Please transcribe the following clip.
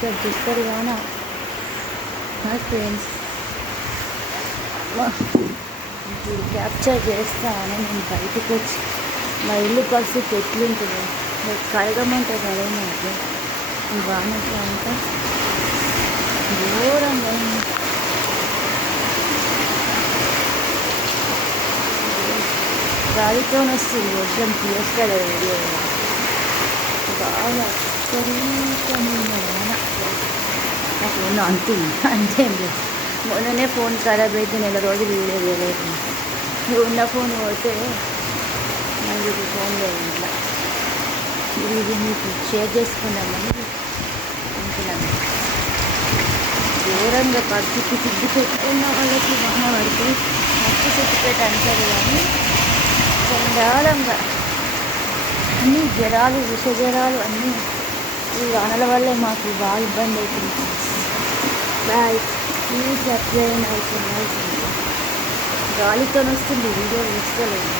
Capture చేస్తారు కానా friends. ఇప్పుడు క్యాప్చర్ చేస్తాను నేను బయటకు వచ్చి. మా ఇల్లు పరిస్థితి ఎట్లుంటుందో కడగమంటే కడగమంటే బాగా అంతా ఘోరంగా గాలితో వస్తుంది వర్షం తీస్తాడు బాగా విపరీతమైన వాన. నా ఫోన్ అంతుంది అంటే మొన్ననే ఫోన్ ఖరాబ్ అయితే నెల రోజులు వీడియో చేయలేదు. ఉన్న ఫోన్ పోతే నాకు ఫోన్ లేదు ఇంట్లో. ఇది మీకు షేర్ చేసుకున్నామని అనుకున్నాను. ఘోరంగా పరిస్థితి సిద్ధిపెట్టుకున్న వాళ్ళకి వాన పడితే నచ్చి సిద్ధిపెట్టి అంటారు కానీ చండాలంగా అన్నీ జ్వరాలు విష జ్వరాలు అన్నీ ఈ వానల వల్లే మాకు బాగా ఇబ్బంది అవుతుంది. బాయ్ ప్లీజ్ సబ్స్క్రైబ్ అవుతుంది. గాలితో వస్తుంది వీడియో వేసుకోలేదు.